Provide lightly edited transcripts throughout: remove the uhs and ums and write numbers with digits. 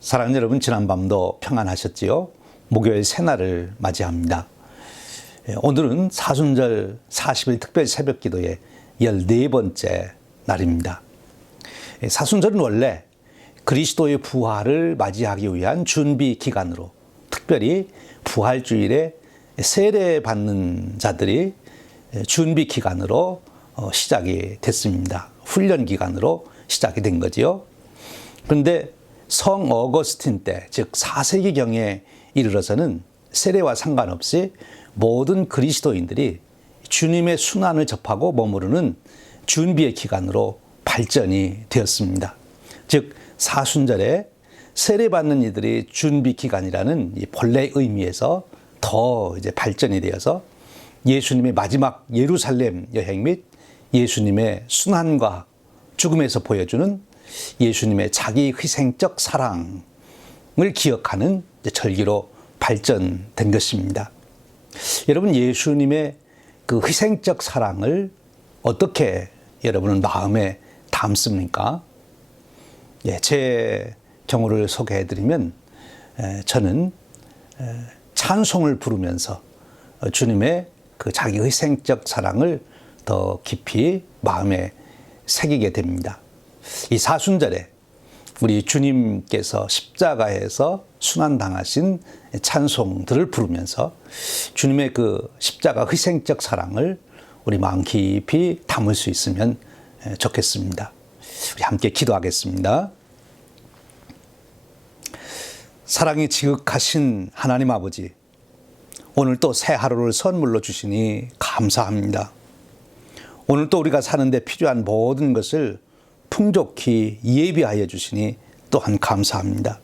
사랑하는 여러분, 지난밤도 평안하셨지요? 목요일 새날을 맞이합니다. 오늘은 사순절 40일 특별 새벽기도의 14번째 날입니다. 사순절은 원래 그리스도의 부활을 맞이하기 위한 준비 기간으로, 특별히 부활주일에 세례받는 자들이 준비 기간으로 시작이 됐습니다. 훈련 기간으로 시작이 된 거지요. 그런데 성 어거스틴 때, 즉 4세기경에 이르러서는 세례와 상관없이 모든 그리스도인들이 주님의 순환을 접하고 머무르는 준비의 기간으로 발전이 되었습니다. 즉 사순절에 세례받는 이들이 준비 기간이라는 이 본래 의미에서 더 이제 발전이 되어서 예수님의 마지막 예루살렘 여행 및 예수님의 순환과 죽음에서 보여주는 예수님의 자기 희생적 사랑을 기억하는 절기로 발전된 것입니다. 여러분, 예수님의 그 희생적 사랑을 어떻게 여러분은 마음에 담습니까? 제 경우를 소개해드리면, 저는 찬송을 부르면서 주님의 그 자기 희생적 사랑을 더 깊이 마음에 새기게 됩니다. 이 사순절에 우리 주님께서 십자가에서 순환당하신 찬송들을 부르면서 주님의 그 십자가 희생적 사랑을 우리 마음 깊이 담을 수 있으면 좋겠습니다. 우리 함께 기도하겠습니다. 사랑이 지극하신 하나님 아버지, 오늘 또 새 하루를 선물로 주시니 감사합니다. 오늘 또 우리가 사는데 필요한 모든 것을 풍족히 예비하여 주시니 또한 감사합니다.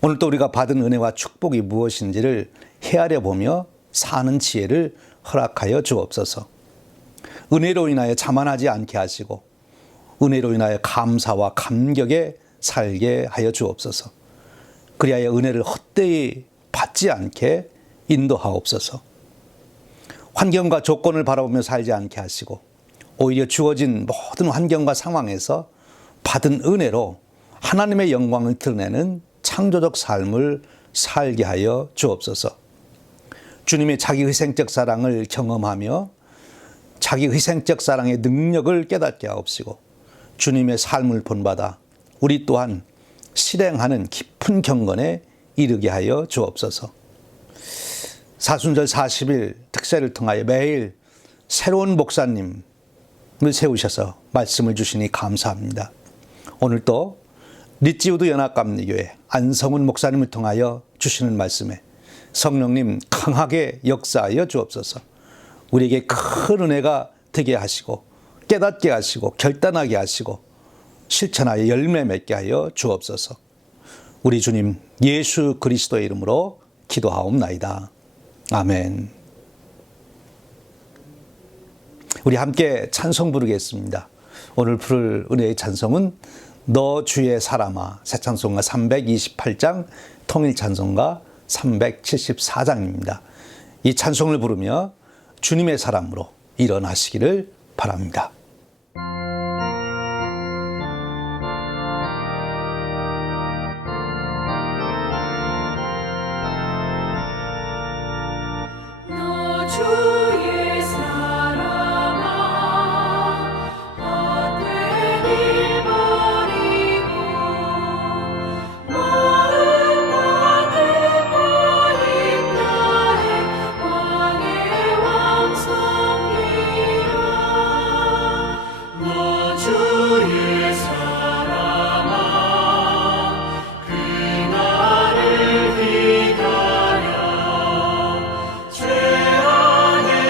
오늘 또 우리가 받은 은혜와 축복이 무엇인지를 헤아려 보며 사는 지혜를 허락하여 주옵소서. 은혜로 인하여 자만하지 않게 하시고 은혜로 인하여 감사와 감격에 살게 하여 주옵소서. 그리하여 은혜를 헛되이 받지 않게 인도하옵소서. 환경과 조건을 바라보며 살지 않게 하시고 오히려 주어진 모든 환경과 상황에서 받은 은혜로 하나님의 영광을 드러내는 창조적 삶을 살게 하여 주옵소서. 주님의 자기 희생적 사랑을 경험하며 자기 희생적 사랑의 능력을 깨닫게 하옵시고 주님의 삶을 본받아 우리 또한 실행하는 깊은 경건에 이르게 하여 주옵소서. 사순절 40일 특세를 통하여 매일 새로운 목사님을 세우셔서 말씀을 주시니 감사합니다. 오늘 또 리찌우드 연합감리교회 안성훈 목사님을 통하여 주시는 말씀에 성령님 강하게 역사하여 주옵소서. 우리에게 큰 은혜가 되게 하시고 깨닫게 하시고 결단하게 하시고 실천하여 열매 맺게 하여 주옵소서. 우리 주님 예수 그리스도의 이름으로 기도하옵나이다. 아멘. 우리 함께 찬송 부르겠습니다. 오늘 부를 은혜의 찬송은 너 주의 사람아, 새 찬송가 328장, 통일 찬송가 374장입니다. 이 찬송을 부르며 주님의 사람으로 일어나시기를 바랍니다. 죄 안에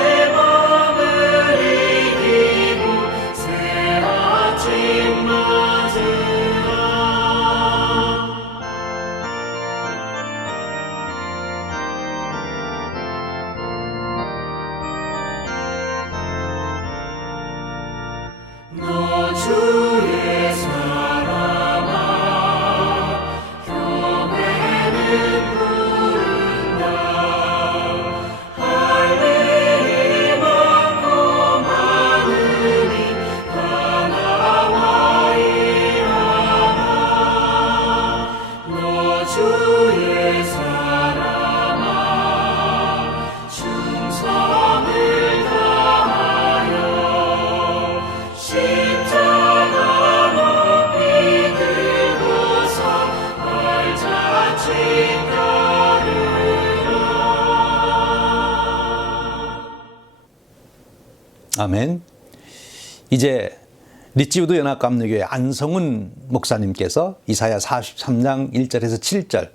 주의 사랑아 충성을 다하여 십자가 높이 들고서 발자 짓가르라. 아멘. 이제 리치우드 연합감리교회 안성훈 목사님께서 이사야 43장 1절에서 7절,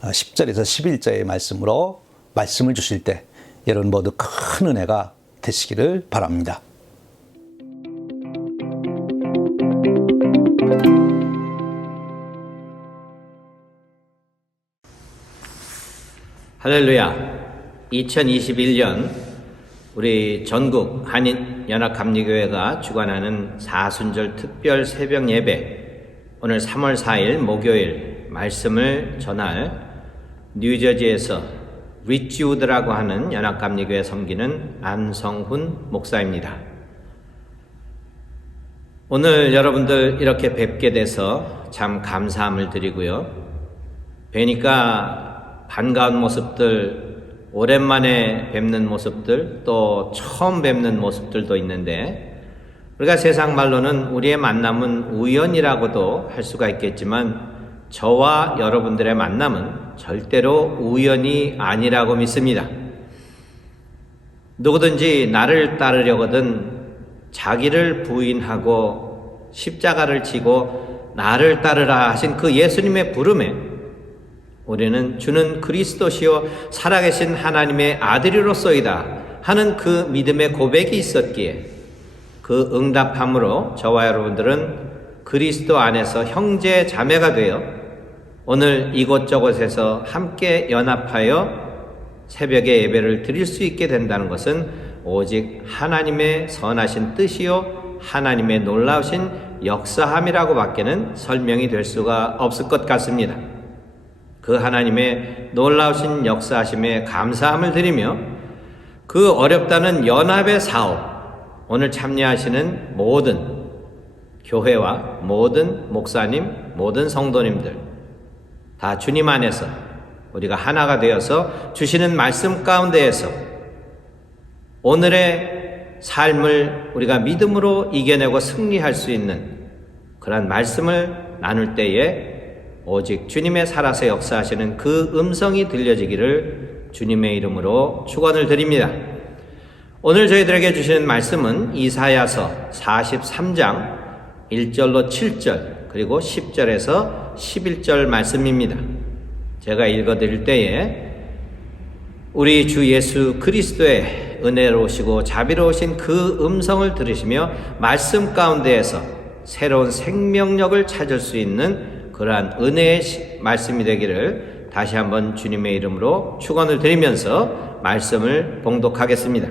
10절에서 11절의 말씀으로 말씀을 주실 때 여러분 모두 큰 은혜가 되시기를 바랍니다. 할렐루야. 2021년 우리 전국 한인연합감리교회가 주관하는 사순절 특별 새벽 예배, 오늘 3월 4일 목요일 말씀을 전할 뉴저지에서 리치우드라고 하는 연합감리교회 섬기는 안성훈 목사입니다. 오늘 여러분들 이렇게 뵙게 돼서 참 감사함을 드리고요. 뵈니까 반가운 모습들, 오랜만에 뵙는 모습들, 또 처음 뵙는 모습들도 있는데, 우리가 세상 말로는 우리의 만남은 우연이라고도 할 수가 있겠지만 저와 여러분들의 만남은 절대로 우연이 아니라고 믿습니다. 누구든지 나를 따르려거든 자기를 부인하고 십자가를 지고 나를 따르라 하신 그 예수님의 부름에 우리는 주는 그리스도시요 살아계신 하나님의 아들이로소이다 하는 그 믿음의 고백이 있었기에 그 응답함으로 저와 여러분들은 그리스도 안에서 형제 자매가 되어 오늘 이곳저곳에서 함께 연합하여 새벽에 예배를 드릴 수 있게 된다는 것은 오직 하나님의 선하신 뜻이요 하나님의 놀라우신 역사함이라고 밖에는 설명이 될 수가 없을 것 같습니다. 그 하나님의 놀라우신 역사하심에 감사함을 드리며 그 어렵다는 연합의 사업, 오늘 참여하시는 모든 교회와 모든 목사님, 모든 성도님들 다 주님 안에서 우리가 하나가 되어서 주시는 말씀 가운데에서 오늘의 삶을 우리가 믿음으로 이겨내고 승리할 수 있는 그런 말씀을 나눌 때에 오직 주님의 살아서 역사하시는 그 음성이 들려지기를 주님의 이름으로 축원을 드립니다. 오늘 저희들에게 주시는 말씀은 이사야서 43장 1절로 7절 그리고 10절에서 11절 말씀입니다. 제가 읽어드릴 때에 우리 주 예수 그리스도의 은혜로우시고 자비로우신 그 음성을 들으시며 말씀 가운데에서 새로운 생명력을 찾을 수 있는 그러한 은혜의 말씀이 되기를 다시 한번 주님의 이름으로 축원을 드리면서 말씀을 봉독하겠습니다.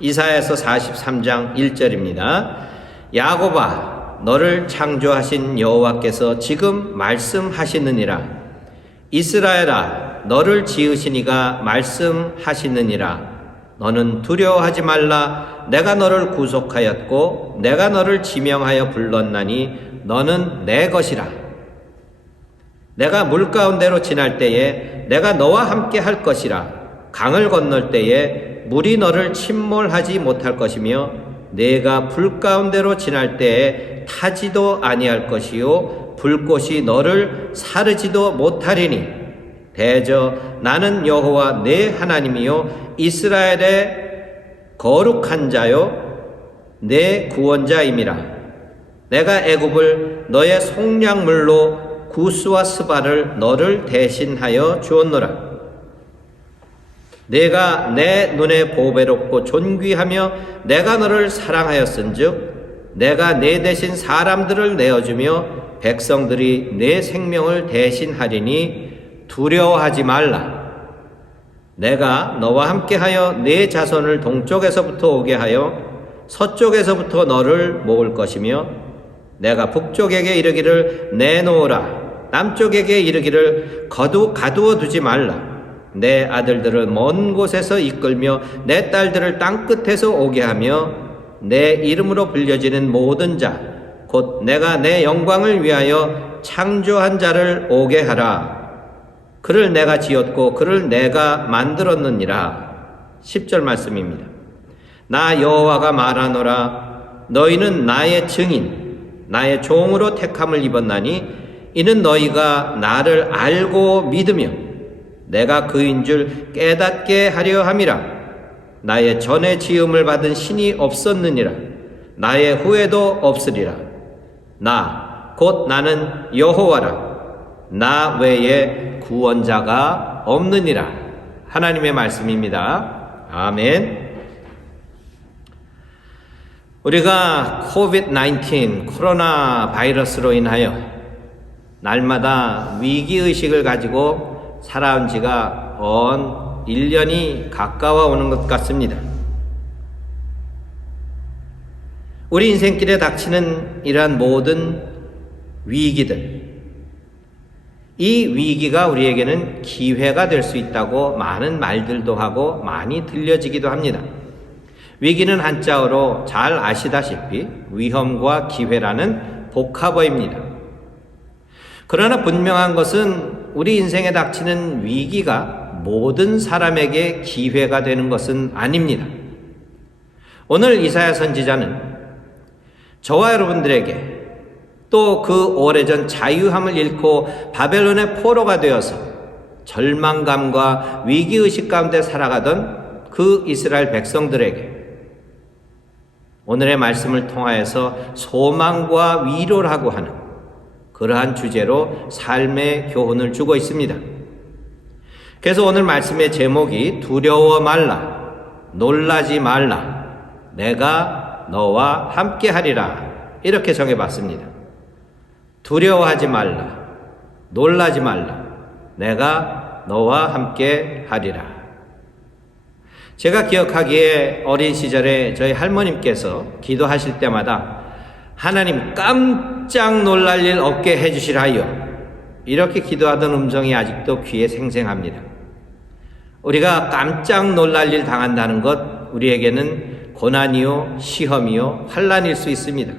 이사야서 43장 1절입니다. 야곱아, 너를 창조하신 여호와께서 지금 말씀하시느니라. 이스라엘아, 너를 지으신 이가 말씀하시느니라. 너는 두려워하지 말라. 내가 너를 구속하였고 내가 너를 지명하여 불렀나니 너는 내 것이라. 내가 물 가운데로 지날 때에 내가 너와 함께 할 것이라. 강을 건널 때에 물이 너를 침몰하지 못할 것이며 내가 불 가운데로 지날 때에 타지도 아니할 것이요 불꽃이 너를 사르지도 못하리니 대저 나는 여호와 내 하나님이요 이스라엘의 거룩한 자요 내 구원자임이라. 내가 애굽을 너의 속량물로 구스와 스바를 너를 대신하여 주었노라. 내가 내 눈에 보배롭고 존귀하며 내가 너를 사랑하였은즉 내가 내 대신 사람들을 내어주며 백성들이 내 생명을 대신하리니 두려워하지 말라. 내가 너와 함께하여 내 자손을 동쪽에서부터 오게 하여 서쪽에서부터 너를 모을 것이며 내가 북쪽에게 이르기를 내놓으라. 남쪽에게 이르기를 가두어 두지 말라. 내 아들들을 먼 곳에서 이끌며 내 딸들을 땅끝에서 오게 하며 내 이름으로 불려지는 모든 자 곧 내가 내 영광을 위하여 창조한 자를 오게 하라. 그를 내가 지었고 그를 내가 만들었느니라. 10절 말씀입니다. 나 여호와가 말하노라. 너희는 나의 증인, 나의 종으로 택함을 입었나니 이는 너희가 나를 알고 믿으며 내가 그인 줄 깨닫게 하려 함이라. 나의 전에 지음을 받은 신이 없었느니라. 나의 후에도 없으리라. 나, 곧 나는 여호와라. 나 외에 구원자가 없느니라. 하나님의 말씀입니다. 아멘. 우리가 코비드-19 코로나 바이러스로 인하여 날마다 위기의식을 가지고 살아온 지가 1년이 가까워 오는 것 같습니다. 우리 인생길에 닥치는 이러한 모든 위기들, 이 위기가 우리에게는 기회가 될 수 있다고 많은 말들도 하고 많이 들려지기도 합니다. 위기는 한자어로 잘 아시다시피 위험과 기회라는 복합어입니다. 그러나 분명한 것은 우리 인생에 닥치는 위기가 모든 사람에게 기회가 되는 것은 아닙니다. 오늘 이사야 선지자는 저와 여러분들에게 또 그 오래전 자유함을 잃고 바벨론의 포로가 되어서 절망감과 위기의식 가운데 살아가던 그 이스라엘 백성들에게 오늘의 말씀을 통하여서 소망과 위로라고 하는 그러한 주제로 삶의 교훈을 주고 있습니다. 그래서 오늘 말씀의 제목이 두려워 말라, 놀라지 말라, 내가 너와 함께 하리라, 이렇게 정해봤습니다. 두려워하지 말라, 놀라지 말라, 내가 너와 함께 하리라. 제가 기억하기에 어린 시절에 저희 할머님께서 기도하실 때마다 하나님 깜짝 놀랄 일 없게 해주시라요, 이렇게 기도하던 음성이 아직도 귀에 생생합니다. 우리가 깜짝 놀랄 일 당한다는 것, 우리에게는 고난이요, 시험이요, 환난일 수 있습니다.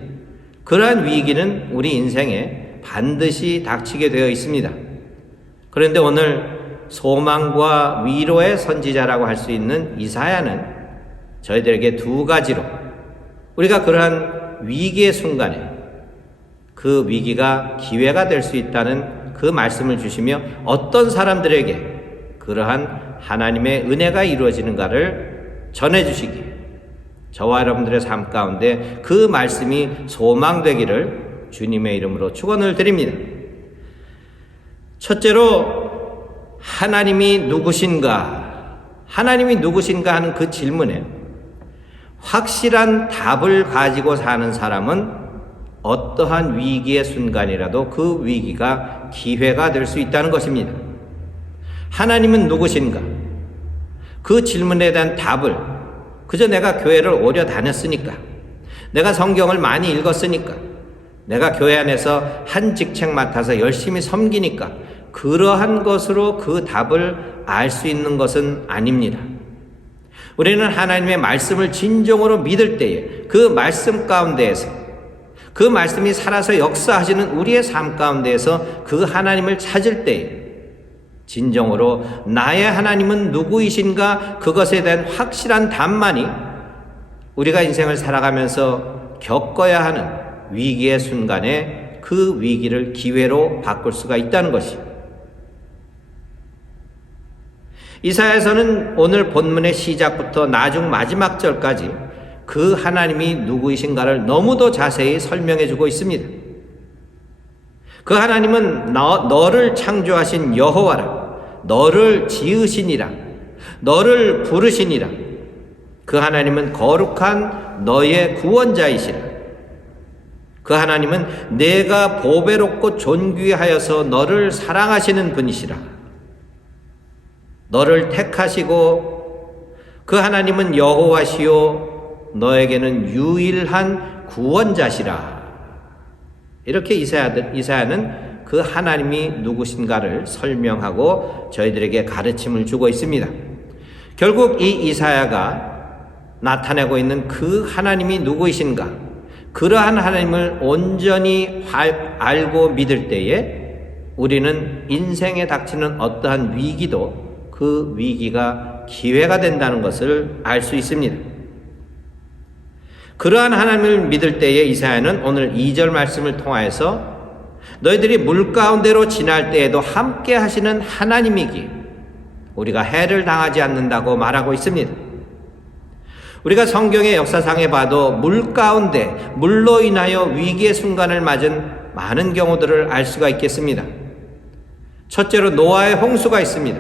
그러한 위기는 우리 인생에 반드시 닥치게 되어 있습니다. 그런데 오늘 소망과 위로의 선지자라고 할 수 있는 이사야는 저희들에게 두 가지로 우리가 그러한 위기의 순간에 그 위기가 기회가 될 수 있다는 그 말씀을 주시며 어떤 사람들에게 그러한 하나님의 은혜가 이루어지는가를 전해주시기에 저와 여러분들의 삶 가운데 그 말씀이 소망되기를 주님의 이름으로 축원을 드립니다. 첫째로 하나님이 누구신가? 하나님이 누구신가 하는 그 질문에 확실한 답을 가지고 사는 사람은 어떠한 위기의 순간이라도 그 위기가 기회가 될 수 있다는 것입니다. 하나님은 누구신가? 그 질문에 대한 답을 그저 내가 교회를 오래 다녔으니까, 내가 성경을 많이 읽었으니까, 내가 교회 안에서 한 직책 맡아서 열심히 섬기니까 그러한 것으로 그 답을 알 수 있는 것은 아닙니다. 우리는 하나님의 말씀을 진정으로 믿을 때에 그 말씀 가운데에서 그 말씀이 살아서 역사하시는 우리의 삶 가운데에서 그 하나님을 찾을 때에 진정으로 나의 하나님은 누구이신가, 그것에 대한 확실한 답만이 우리가 인생을 살아가면서 겪어야 하는 위기의 순간에 그 위기를 기회로 바꿀 수가 있다는 것입니다. 이사야서는 오늘 본문의 시작부터 나중 마지막 절까지 그 하나님이 누구이신가를 너무도 자세히 설명해 주고 있습니다. 그 하나님은 너를 창조하신 여호와라, 너를 지으시니라, 너를 부르시니라. 그 하나님은 거룩한 너의 구원자이시라. 그 하나님은 내가 보배롭고 존귀하여서 너를 사랑하시는 분이시라. 너를 택하시고 그 하나님은 여호와시요 너에게는 유일한 구원자시라. 이렇게 이사야는 그 하나님이 누구신가를 설명하고 저희들에게 가르침을 주고 있습니다. 결국 이 이사야가 나타내고 있는 그 하나님이 누구이신가, 그러한 하나님을 온전히 알고 믿을 때에 우리는 인생에 닥치는 어떠한 위기도 그 위기가 기회가 된다는 것을 알 수 있습니다. 그러한 하나님을 믿을 때에 이사야는 오늘 2절 말씀을 통하여서 너희들이 물 가운데로 지날 때에도 함께 하시는 하나님이기에 우리가 해를 당하지 않는다고 말하고 있습니다. 우리가 성경의 역사상에 봐도 물 가운데 물로 인하여 위기의 순간을 맞은 많은 경우들을 알 수가 있겠습니다. 첫째로 노아의 홍수가 있습니다.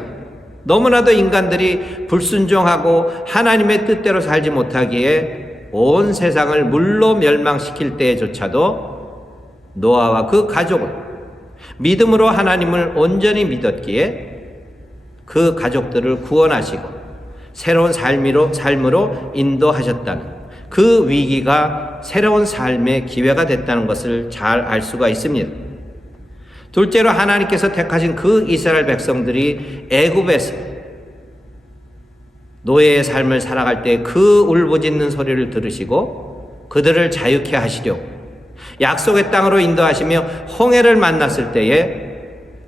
너무나도 인간들이 불순종하고 하나님의 뜻대로 살지 못하기에 온 세상을 물로 멸망시킬 때조차도 노아와 그 가족은 믿음으로 하나님을 온전히 믿었기에 그 가족들을 구원하시고 새로운 삶으로 인도하셨다는 그 위기가 새로운 삶의 기회가 됐다는 것을 잘 알 수가 있습니다. 둘째로 하나님께서 택하신 그 이스라엘 백성들이 애굽에서 노예의 삶을 살아갈 때 그 울부짖는 소리를 들으시고 그들을 자유케 하시려고 약속의 땅으로 인도하시며 홍해를 만났을 때에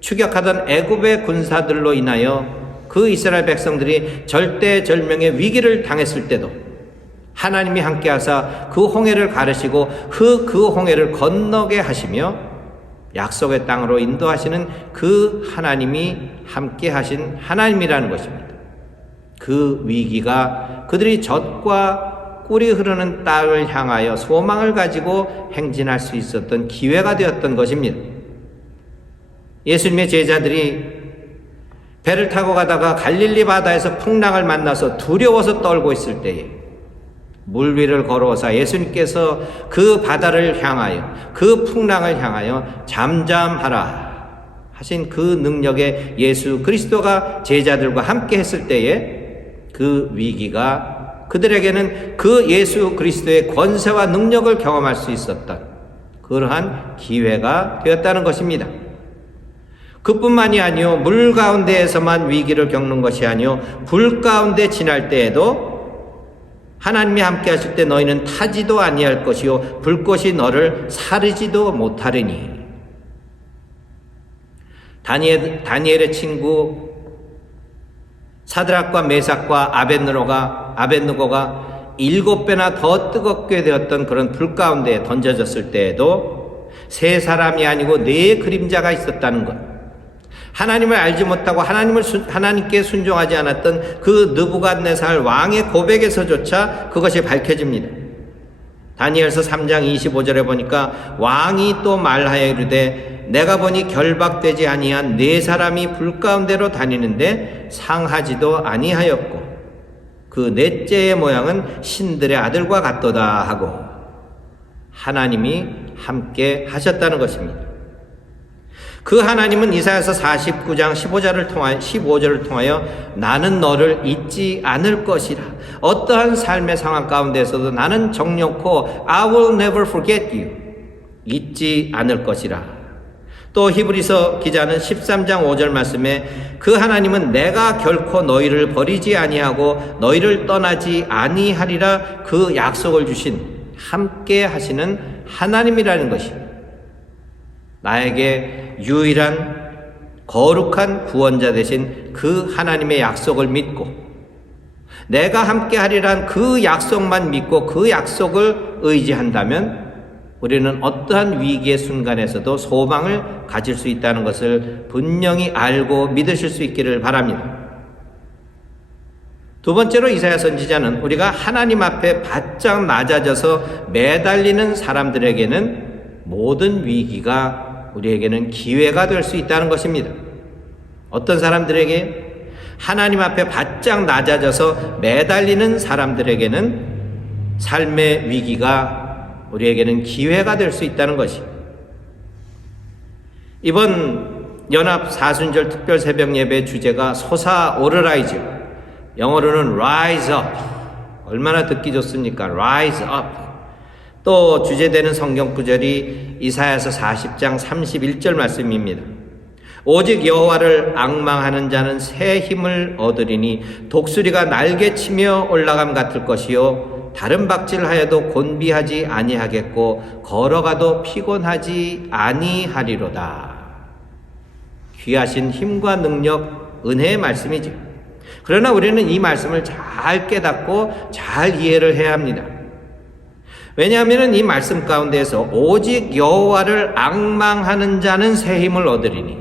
추격하던 애굽의 군사들로 인하여 그 이스라엘 백성들이 절대절명의 위기를 당했을 때도 하나님이 함께하사 그 홍해를 가르시고 그 홍해를 건너게 하시며 약속의 땅으로 인도하시는 그 하나님이 함께하신 하나님이라는 것입니다. 그 위기가 그들이 젖과 꿀이 흐르는 땅을 향하여 소망을 가지고 행진할 수 있었던 기회가 되었던 것입니다. 예수님의 제자들이 배를 타고 가다가 갈릴리 바다에서 풍랑을 만나서 두려워서 떨고 있을 때에 물 위를 걸어오사 예수님께서 그 바다를 향하여 그 풍랑을 향하여 잠잠하라 하신 그 능력의 예수 그리스도가 제자들과 함께 했을 때에 그 위기가 그들에게는 그 예수 그리스도의 권세와 능력을 경험할 수 있었던 그러한 기회가 되었다는 것입니다. 그뿐만이 아니요 물 가운데에서만 위기를 겪는 것이 아니요 불 가운데 지날 때에도 하나님이 함께 하실 때 너희는 타지도 아니할 것이요 불꽃이 너를 사르지도 못하리니. 다니엘의 친구 사드락과 메삭과 아벳느고가 7배나 더 뜨겁게 되었던 그런 불 가운데 던져졌을 때에도 세 사람이 아니고 네 그림자가 있었다는 것, 하나님을 알지 못하고 하나님께 순종하지 않았던 그 느부갓네살 왕의 고백에서조차 그것이 밝혀집니다. 다니엘서 3장 25절에 보니까 왕이 또 말하여 이르되 내가 보니 결박되지 아니한 네 사람이 불 가운데로 다니는데 상하지도 아니하였고 그 넷째의 모양은 신들의 아들과 같도다 하고 하나님이 함께 하셨다는 것입니다. 그 하나님은 이사야서 49장 15절을 통하여 나는 너를 잊지 않을 것이라. 어떠한 삶의 상황 가운데서도 나는 정욕코 I will never forget you. 잊지 않을 것이라. 또 히브리서 기자는 13장 5절 말씀에 그 하나님은 내가 결코 너희를 버리지 아니하고 너희를 떠나지 아니하리라 그 약속을 주신 함께 하시는 하나님이라는 것입니다. 나에게 유일한 거룩한 구원자 되신 그 하나님의 약속을 믿고 내가 함께 하리란 그 약속만 믿고 그 약속을 의지한다면 우리는 어떠한 위기의 순간에서도 소망을 가질 수 있다는 것을 분명히 알고 믿으실 수 있기를 바랍니다. 두 번째로 이사야 선지자는 우리가 하나님 앞에 바짝 낮아져서 매달리는 사람들에게는 모든 위기가 우리에게는 기회가 될 수 있다는 것입니다. 어떤 사람들에게? 하나님 앞에 바짝 낮아져서 매달리는 사람들에게는 삶의 위기가 우리에게는 기회가 될 수 있다는 것입니다. 이번 연합 사순절 특별 새벽 예배 주제가 솟아오르라이죠. 영어로는 rise up. 얼마나 듣기 좋습니까? rise up. 또 주제되는 성경 구절이 이사야서 40장 31절 말씀입니다. 오직 여호와를 앙망하는 자는 새 힘을 얻으리니 독수리가 날개치며 올라감 같을 것이요 다른 박질하여도 곤비하지 아니하겠고 걸어가도 피곤하지 아니하리로다. 귀하신 힘과 능력, 은혜의 말씀이죠. 그러나 우리는 이 말씀을 잘 깨닫고 잘 이해를 해야 합니다. 왜냐하면 이 말씀 가운데에서 오직 여호와를 앙망하는 자는 새 힘을 얻으리니,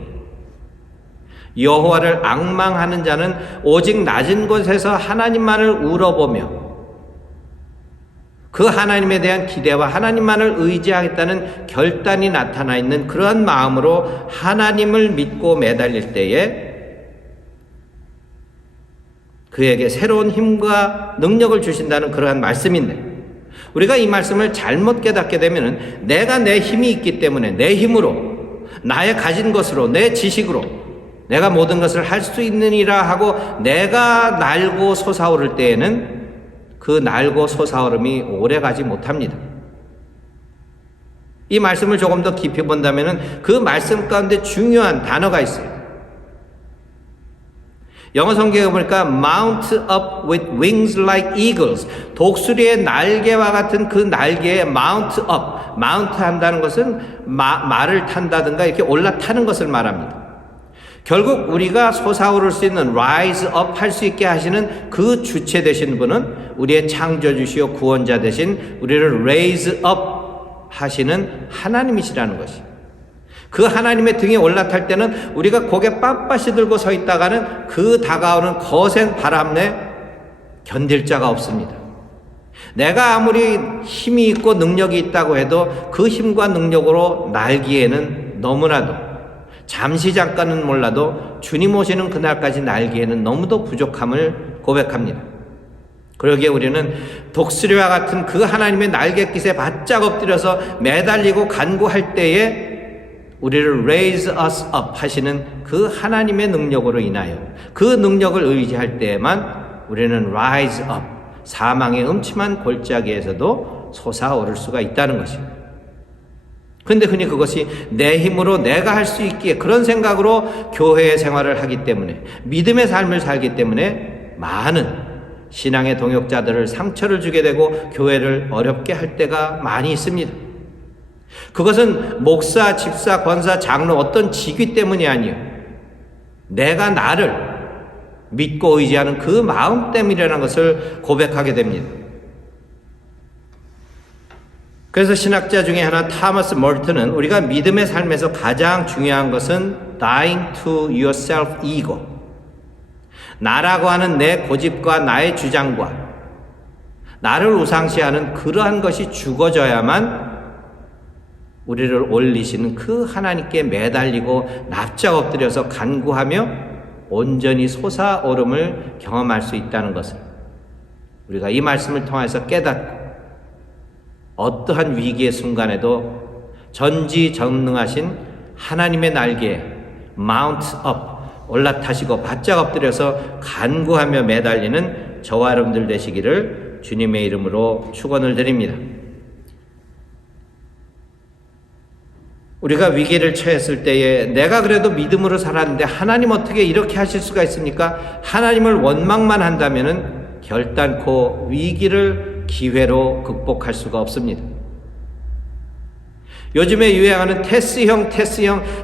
여호와를 앙망하는 자는 오직 낮은 곳에서 하나님만을 우러보며 그 하나님에 대한 기대와 하나님만을 의지하겠다는 결단이 나타나 있는 그러한 마음으로 하나님을 믿고 매달릴 때에 그에게 새로운 힘과 능력을 주신다는 그러한 말씀인데, 우리가 이 말씀을 잘못 깨닫게 되면 내가 내 힘이 있기 때문에 내 힘으로, 나의 가진 것으로, 내 지식으로 내가 모든 것을 할 수 있느니라 하고 내가 날고 솟아오를 때에는 그 날고 솟아오름이 오래가지 못합니다. 이 말씀을 조금 더 깊이 본다면 그 말씀 가운데 중요한 단어가 있어요. 영어 성경에 보니까 mount up with wings like eagles, 독수리의 날개와 같은 그 날개에 mount up, mount 한다는 것은 말을 탄다든가 이렇게 올라타는 것을 말합니다. 결국 우리가 솟아오를 수 있는 rise up 할 수 있게 하시는 그 주체 되신 분은 우리의 창조주시오 구원자 되신 우리를 raise up 하시는 하나님이시라는 것이, 그 하나님의 등에 올라탈 때는 우리가 고개 빳빳이 들고 서 있다가는 그 다가오는 거센 바람 내 견딜 자가 없습니다. 내가 아무리 힘이 있고 능력이 있다고 해도 그 힘과 능력으로 날기에는 너무나도, 잠시 잠깐은 몰라도 주님 오시는 그날까지 날기에는 너무도 부족함을 고백합니다. 그러기에 우리는 독수리와 같은 그 하나님의 날갯깃에 바짝 엎드려서 매달리고 간구할 때에 우리를 raise us up 하시는 그 하나님의 능력으로 인하여 그 능력을 의지할 때에만 우리는 rise up, 사망의 음침한 골짜기에서도 솟아오를 수가 있다는 것입니다. 그런데 흔히 그것이 내 힘으로 내가 할 수 있기에 그런 생각으로 교회 생활을 하기 때문에, 믿음의 삶을 살기 때문에 많은 신앙의 동역자들을 상처를 주게 되고 교회를 어렵게 할 때가 많이 있습니다. 그것은 목사, 집사, 권사, 장로 어떤 직위 때문이 아니에요. 내가 나를 믿고 의지하는 그 마음 때문이라는 것을 고백하게 됩니다. 그래서 신학자 중에 하나 타머스 멀튼은 우리가 믿음의 삶에서 가장 중요한 것은 dying to yourself ego, 나라고 하는 내 고집과 나의 주장과 나를 우상시하는 그러한 것이 죽어져야만 우리를 올리시는 그 하나님께 매달리고 납작 엎드려서 간구하며 온전히 솟아오름을 경험할 수 있다는 것을 우리가 이 말씀을 통해서 깨닫고, 어떠한 위기의 순간에도 전지전능하신 하나님의 날개에 mount up, 올라타시고 바짝 엎드려서 간구하며 매달리는 저와 여러분들 되시기를 주님의 이름으로 축원을 드립니다. 우리가 위기를 처했을 때에 내가 그래도 믿음으로 살았는데 하나님 어떻게 이렇게 하실 수가 있습니까? 하나님을 원망만 한다면은 결단코 위기를 기회로 극복할 수가 없습니다. 요즘에 유행하는 테스형,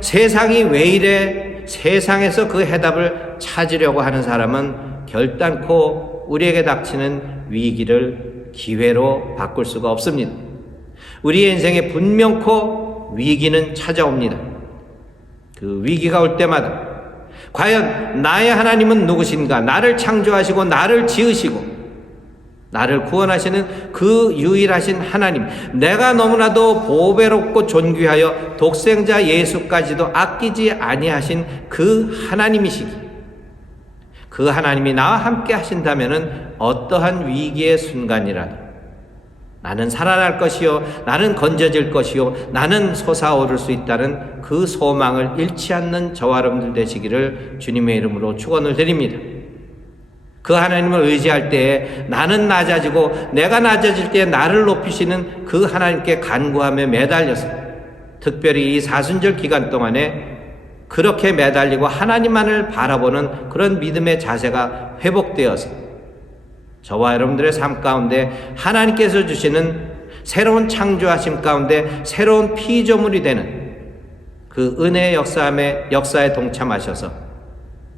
세상이 왜 이래? 세상에서 그 해답을 찾으려고 하는 사람은 결단코 우리에게 닥치는 위기를 기회로 바꿀 수가 없습니다. 우리의 인생에 분명코 위기는 찾아옵니다. 그 위기가 올 때마다 과연 나의 하나님은 누구신가? 나를 창조하시고 나를 지으시고 나를 구원하시는 그 유일하신 하나님, 내가 너무나도 보배롭고 존귀하여 독생자 예수까지도 아끼지 아니하신 그 하나님이시기, 그 하나님이 나와 함께 하신다면 어떠한 위기의 순간이라도 나는 살아날 것이요, 나는 건져질 것이요, 나는 솟아오를 수 있다는 그 소망을 잃지 않는 저와 여러분들 되시기를 주님의 이름으로 축원을 드립니다. 그 하나님을 의지할 때에 나는 낮아지고 내가 낮아질 때에 나를 높이시는 그 하나님께 간구하며 매달려서, 특별히 이 사순절 기간 동안에 그렇게 매달리고 하나님만을 바라보는 그런 믿음의 자세가 회복되어서 저와 여러분들의 삶 가운데 하나님께서 주시는 새로운 창조하심 가운데 새로운 피조물이 되는 그 은혜의 역사에 동참하셔서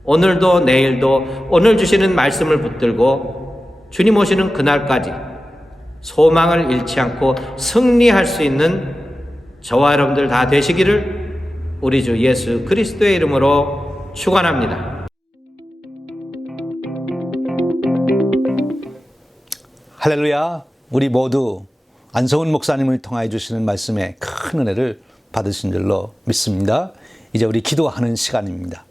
오늘도 내일도 오늘 주시는 말씀을 붙들고 주님 오시는 그날까지 소망을 잃지 않고 승리할 수 있는 저와 여러분들 다 되시기를 우리 주 예수 그리스도의 이름으로 축원합니다. 할렐루야. 우리 모두 안성훈 목사님을 통하여 주시는 말씀에 큰 은혜를 받으신 줄로 믿습니다. 이제 우리 기도하는 시간입니다.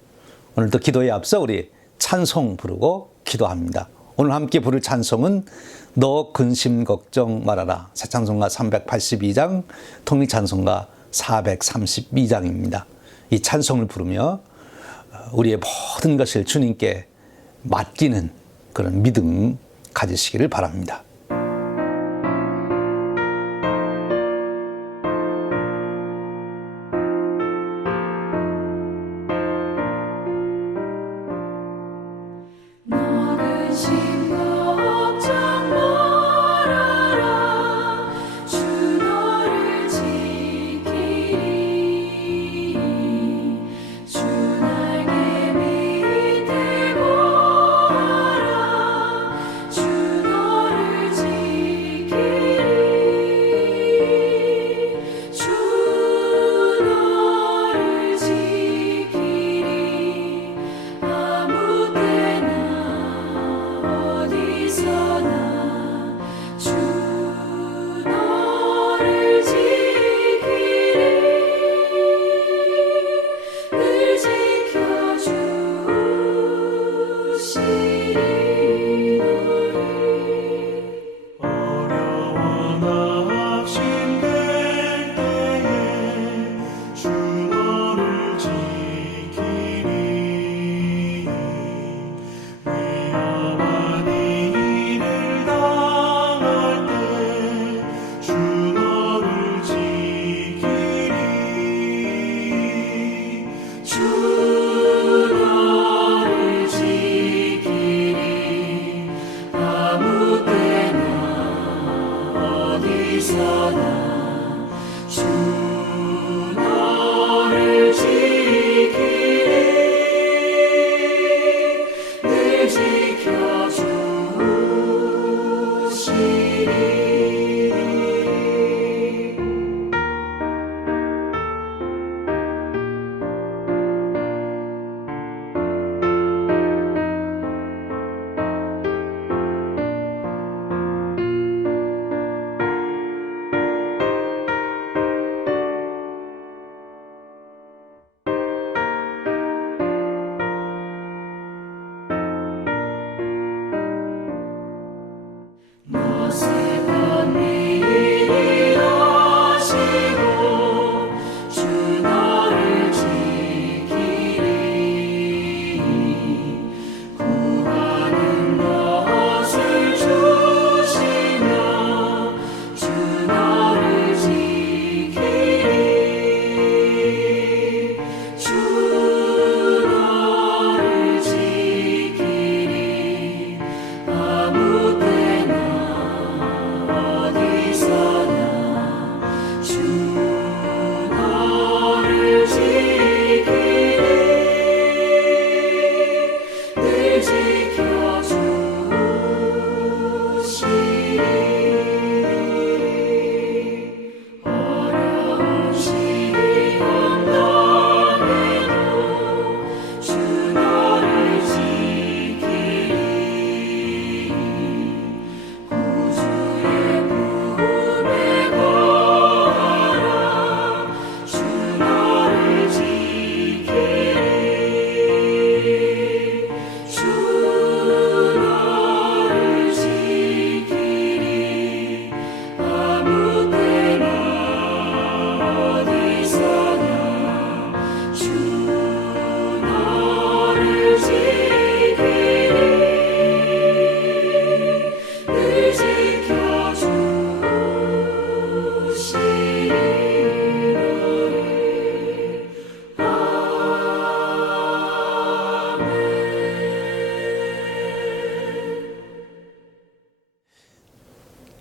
오늘도 기도에 앞서 우리 찬송 부르고 기도합니다. 오늘 함께 부를 찬송은 너 근심 걱정 말아라. 새 찬송가 382장, 통일 찬송가 432장입니다. 이 찬송을 부르며 우리의 모든 것을 주님께 맡기는 그런 믿음 가지시기를 바랍니다. 너 근심 걱정 말아라 주 너를 지키리 주 날개 밑에 거하라 주 너를 지키리 주 너를 지키리 아무 때나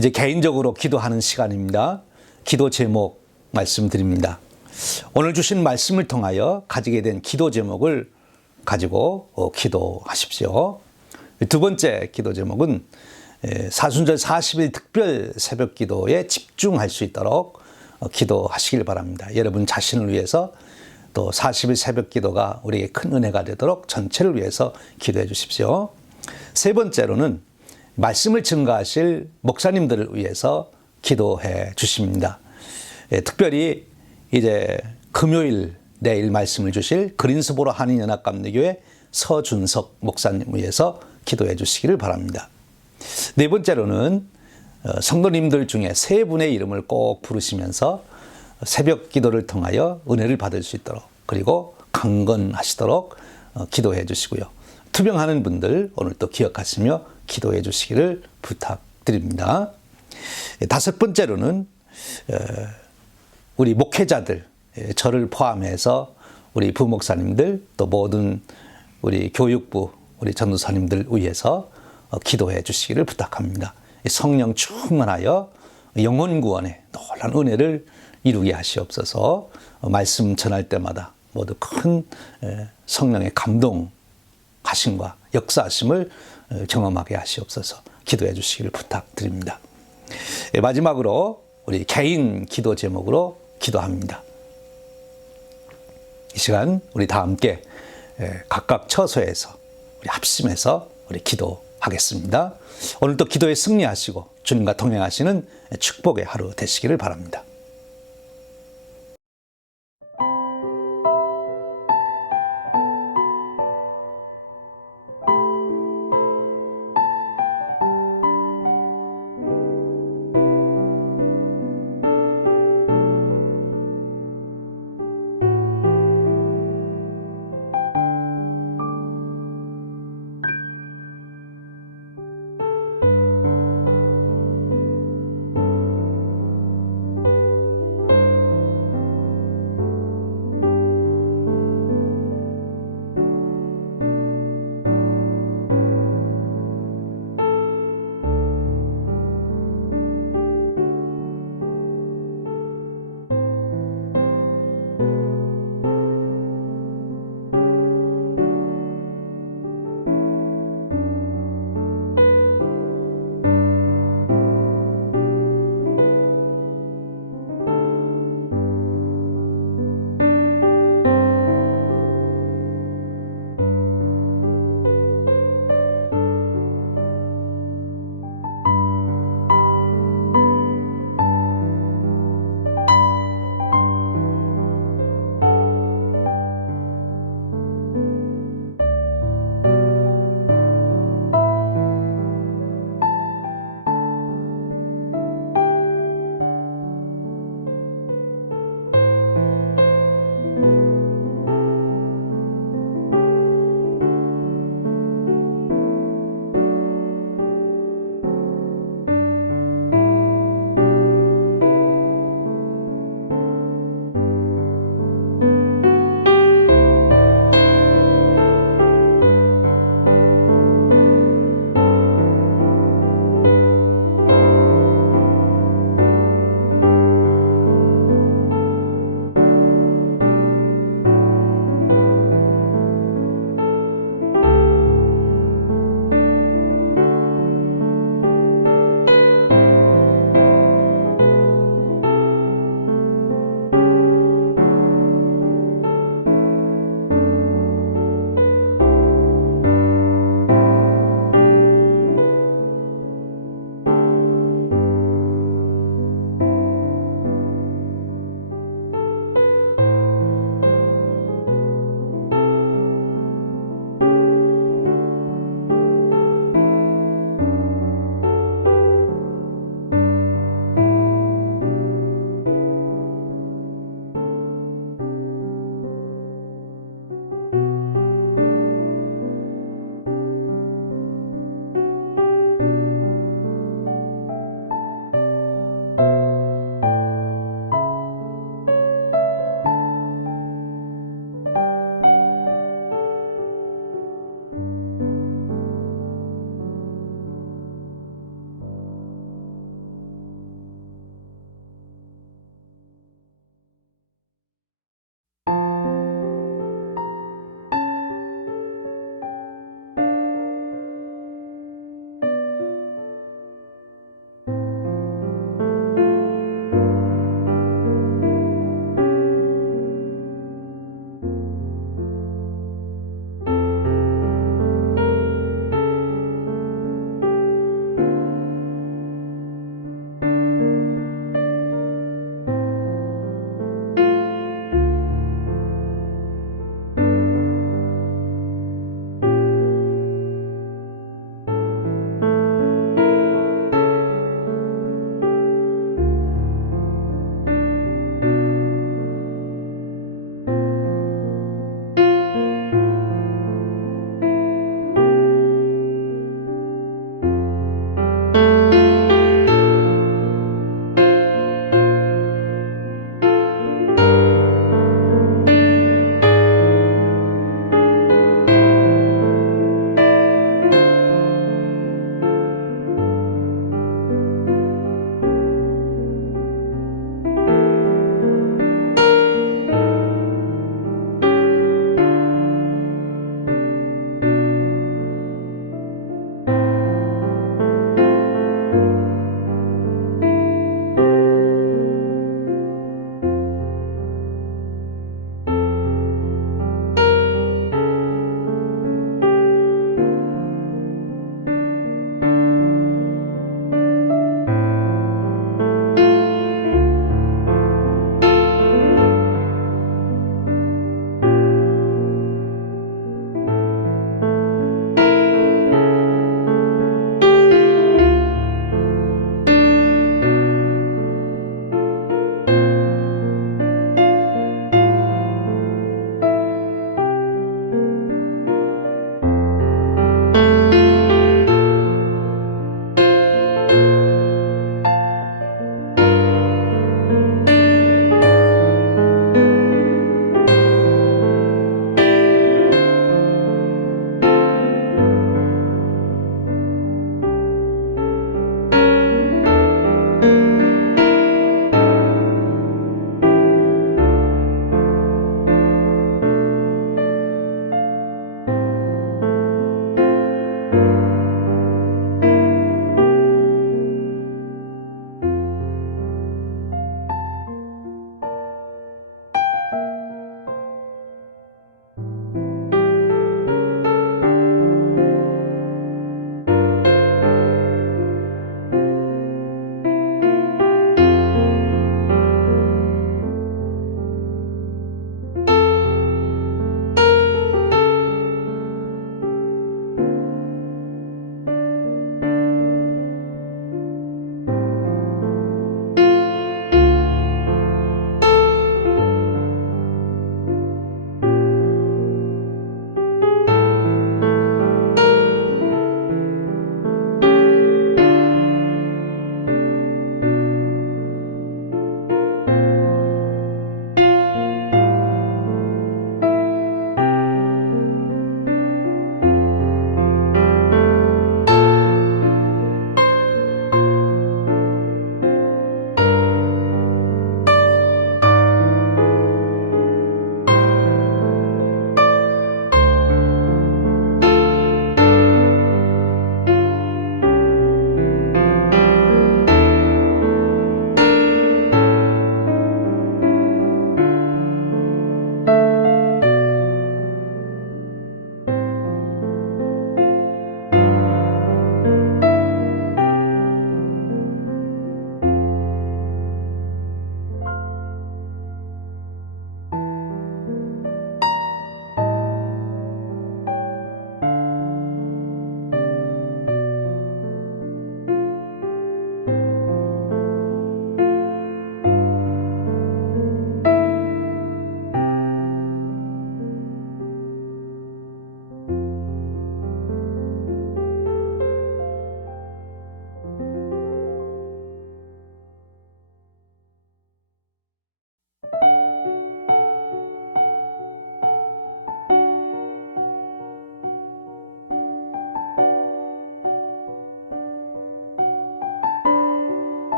이제 개인적으로 기도하는 시간입니다. 기도 제목 말씀드립니다. 오늘 주신 말씀을 통하여 가지게 된 기도 제목을 가지고 기도하십시오. 두 번째 기도 제목은 사순절 40일 특별 새벽 기도에 집중할 수 있도록 기도하시길 바랍니다. 여러분 자신을 위해서 또 40일 새벽 기도가 우리에게 큰 은혜가 되도록 전체를 위해서 기도해 주십시오. 세 번째로는 말씀을 증거하실 목사님들을 위해서 기도해 주십니다. 특별히 이제 금요일 내일 말씀을 주실 그린스보로 한인연합감리교회 서준석 목사님 위해서 기도해 주시기를 바랍니다. 네 번째로는 성도님들 중에 세 분의 이름을 꼭 부르시면서 새벽 기도를 통하여 은혜를 받을 수 있도록 그리고 강건하시도록 기도해 주시고요. 투병하는 분들 오늘 또 기억하시며 기도해 주시기를 부탁드립니다. 다섯 번째로는 우리 목회자들, 저를 포함해서 우리 부목사님들 또 모든 우리 교육부, 우리 전도사님들 위해서 기도해 주시기를 부탁합니다. 성령 충만하여 영혼 구원에 놀란 은혜를 이루게 하시옵소서. 말씀 전할 때마다 모두 큰 성령의 감동하심과 역사하심을 경험하게 하시옵소서. 기도해 주시기를 부탁드립니다. 마지막으로 우리 개인 기도 제목으로 기도합니다. 이 시간 우리 다 함께 각각 처소에서 우리 합심해서 우리 기도하겠습니다. 오늘도 기도에 승리하시고 주님과 동행하시는 축복의 하루 되시기를 바랍니다.